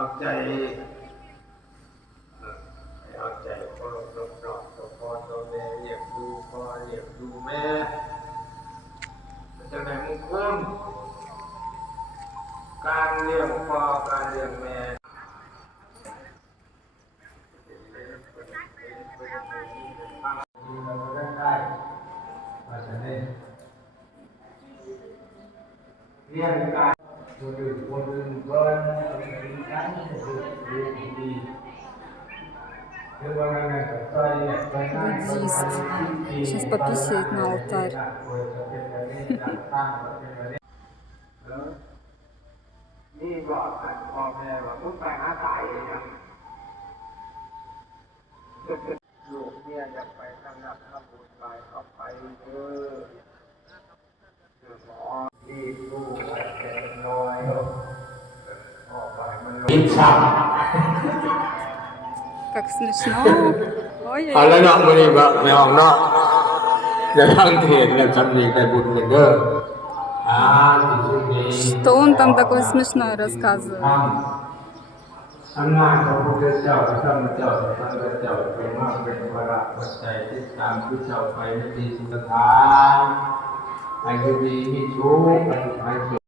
เอาใจเอาใจพ่อตัวพ่อตัวแม่เลี้ยงดูพ่อเลี้ยงดูแม่จะไหนมงคลการเลี้ยงพ่อการเลี้ยงแม่ได้มาจะได้เรียนการคนอื่นเพิ่นการดีБуддист. Сейчас пописает на алтарь. นี่บอกพ่อแม่ว่ามึงไปหาตายเองลูกเมียอยากไปทำนักทำบุญไปเอาไปเถอะหมอดีลูกแต่น้อยพ่อไปมันลงซ้ำ Как смешно. Ой, เอาแล้วเนาะมื้อนี้บ่ไม่ออกเนาะจะทั้งเทศน์และสำนีได้บุญกันเด้อчто он там такое смешное рассказывает? อำนาจของพระพุทธเจ้าพระธรรมเจ้าพระสังฆเจ้าจงมาเป็นวาระปัจจัยที่ตามผู้เจ้าไปในที่สุดท้ายอายุดีมีชู้อายุหายสุ